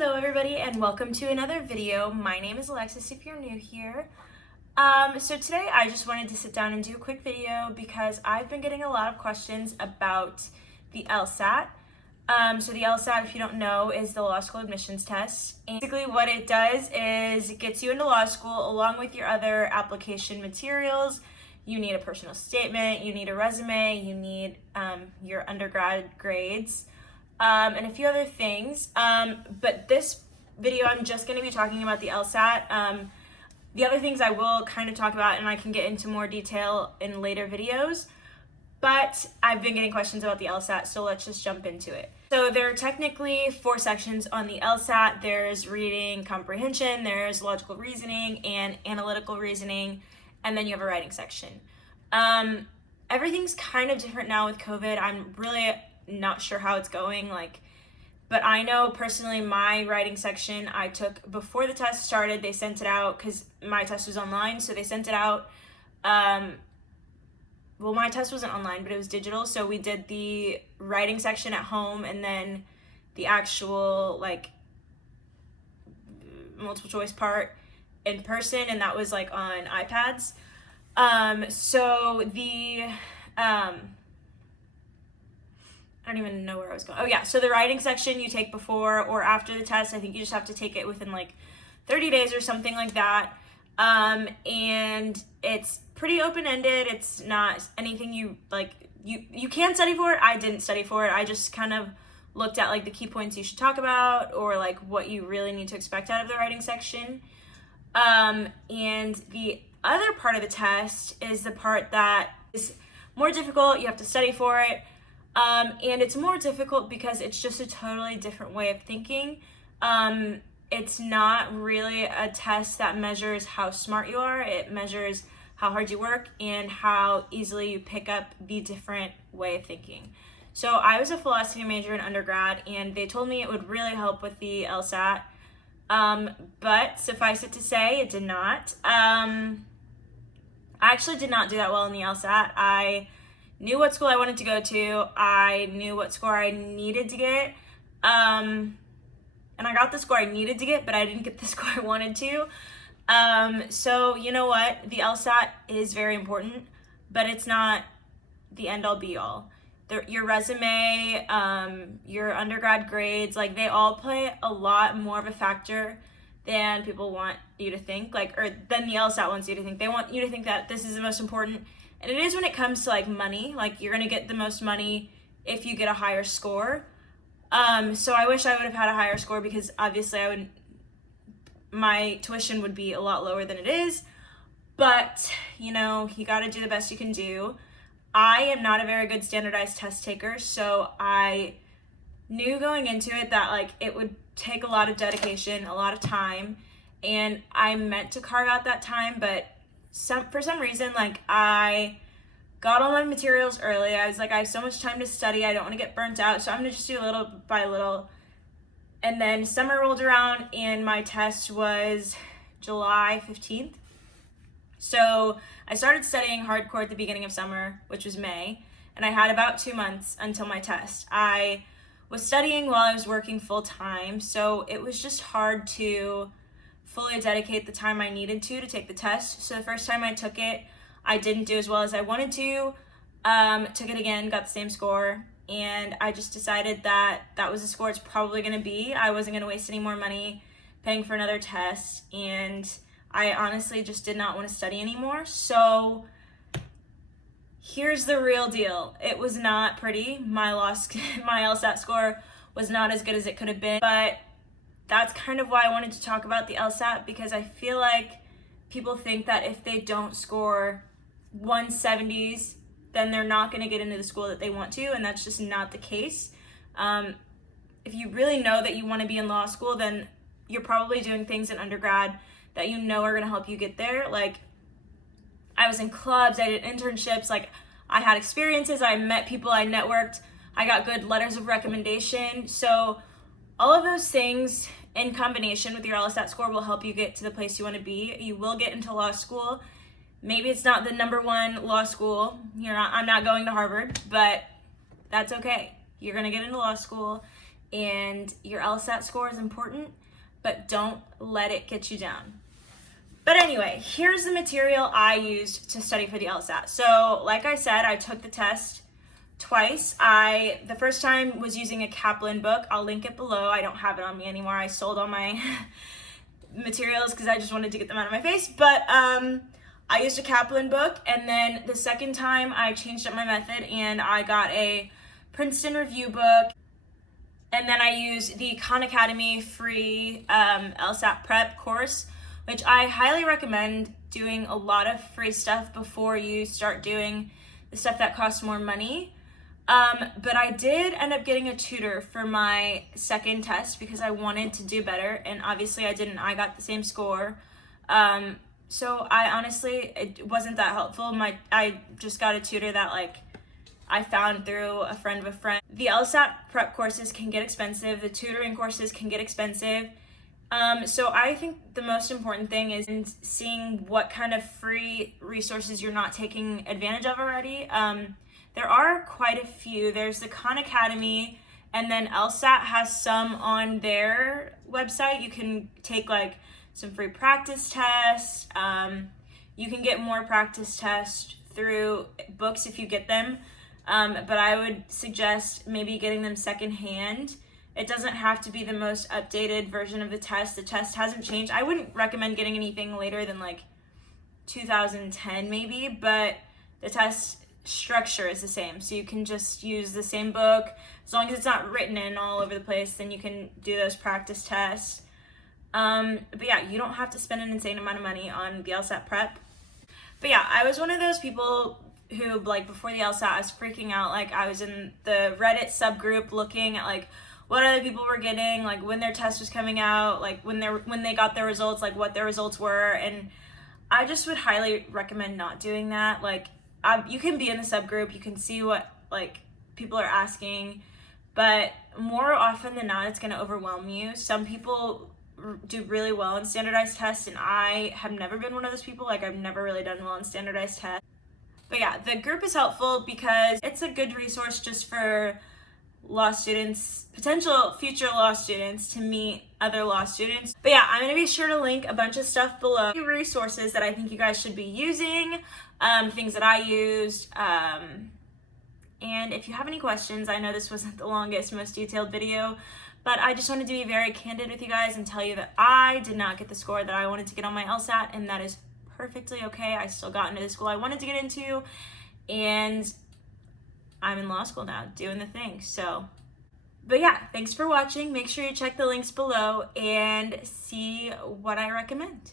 Hello everybody and welcome to another video. My name is Alexis if you're new here. So today I just wanted to sit down and do a quick video because I've been getting a lot of questions about the LSAT. So the LSAT, if you don't know, is the law school admissions test. And basically what it does is it gets you into law school along with your other application materials. You need a personal statement, you need a resume, you need your undergrad grades. And a few other things, but this video I'm just going to be talking about the LSAT. The other things I will kind of talk about and I can get into more detail in later videos, but I've been getting questions about the LSAT, so let's just jump into it. So there are technically 4 sections on the LSAT. There's reading comprehension, there's logical reasoning and analytical reasoning, and then you have a writing section. Everything's kind of different now with COVID. I'm really not sure how it's going, but I know personally my writing section I took before the test started. They sent it out because my test was online, so they sent it out. Well, my test wasn't online, but it was digital, so we did the writing section at home and then the actual multiple choice part in person, and that was on iPads. So the I don't even know where I was going. Oh yeah, so the writing section you take before or after the test. I think you just have to take it within 30 days or something like that. And it's pretty open-ended. It's not anything you can study for it. I didn't study for it. I just kind of looked at the key points you should talk about or what you really need to expect out of the writing section. And the other part of the test is the part that is more difficult. You have to study for it. And it's more difficult because it's just a totally different way of thinking. It's not really a test that measures how smart you are. It measures how hard you work and how easily you pick up the different way of thinking. So I was a philosophy major in undergrad, and they told me it would really help with the LSAT. But suffice it to say, it did not. I actually did not do that well in the LSAT. I knew what school I wanted to go to. I knew what score I needed to get. And I got the score I needed to get, but I didn't get the score I wanted to. So you know what? The LSAT is very important, but it's not the end all be all. Your resume, your undergrad grades, they all play a lot more of a factor than people want you to think, or than the LSAT wants you to think. They want you to think that this is the most important. And it is when it comes to money. You're gonna get the most money if you get a higher score. So I wish I would have had a higher score because obviously my tuition would be a lot lower than it is. But you gotta do the best you can do. I am not a very good standardized test taker, so I knew going into it that it would take a lot of dedication, a lot of time, and I meant to carve out that time, but for some reason, I got all my materials early. I was I have so much time to study. I don't want to get burnt out. So I'm going to just do little by little. And then summer rolled around and my test was July 15th. So I started studying hardcore at the beginning of summer, which was May. And I had about 2 months until my test. I was studying while I was working full time. So it was just hard to fully dedicate the time I needed to take the test. So the first time I took it, I didn't do as well as I wanted to. Took it again, got the same score, and I just decided that that was the score it's probably going to be. I wasn't going to waste any more money paying for another test, and I honestly just did not want to study anymore. So here's the real deal. It was not pretty. My LSAT score was not as good as it could have been, but that's kind of why I wanted to talk about the LSAT, because I feel like people think that if they don't score 170s, then they're not going to get into the school that they want to, and that's just not the case. If you really know that you want to be in law school, then you're probably doing things in undergrad that you know are going to help you get there. I was in clubs, I did internships, I had experiences, I met people, I networked, I got good letters of recommendation. So all of those things in combination with your LSAT score will help you get to the place you want to be. You will get into law school. Maybe it's not the #1 law school. I'm not going to Harvard, but that's okay. You're going to get into law school, and your LSAT score is important, but don't let it get you down. But anyway, here's the material I used to study for the LSAT. So like I said, I took the test twice. The first time was using a Kaplan book. I'll link it below. I don't have it on me anymore. I sold all my materials because I just wanted to get them out of my face. But I used a Kaplan book, and then the second time I changed up my method and I got a Princeton review book, and then I used the Khan Academy free LSAT prep course, which I highly recommend doing a lot of free stuff before you start doing the stuff that costs more money. But I did end up getting a tutor for my second test because I wanted to do better, and obviously I didn't. I got the same score. So I honestly, it wasn't that helpful. I just got a tutor that I found through a friend of a friend. The LSAT prep courses can get expensive. The tutoring courses can get expensive. So I think the most important thing is seeing what kind of free resources you're not taking advantage of already. There are quite a few. There's the Khan Academy, and then LSAT has some on their website. You can take some free practice tests. You can get more practice tests through books if you get them. But I would suggest maybe getting them secondhand. It doesn't have to be the most updated version of the test. The test hasn't changed. I wouldn't recommend getting anything later than 2010 maybe, but the test structure is the same. So you can just use the same book. As long as it's not written in all over the place, then you can do those practice tests. But yeah, you don't have to spend an insane amount of money on the LSAT prep. But yeah, I was one of those people who before the LSAT, I was freaking out. I was in the Reddit subgroup looking at what other people were getting, when their test was coming out, when they got their results, what their results were. And I just would highly recommend not doing that. You can be in the subgroup, you can see what people are asking, but more often than not, it's going to overwhelm you. Some people do really well in standardized tests, and I have never been one of those people. I've never really done well in standardized tests. But yeah, the group is helpful because it's a good resource just for law students, potential future law students, to meet other law students. But yeah, I'm going to be sure to link a bunch of stuff below, resources that I think you guys should be using, things that I used. And if you have any questions, I know this wasn't the longest, most detailed video, but I just wanted to be very candid with you guys and tell you that I did not get the score that I wanted to get on my LSAT, and that is perfectly okay. I still got into the school I wanted to get into, and I'm in law school now doing the thing. But yeah, thanks for watching. Make sure you check the links below and see what I recommend.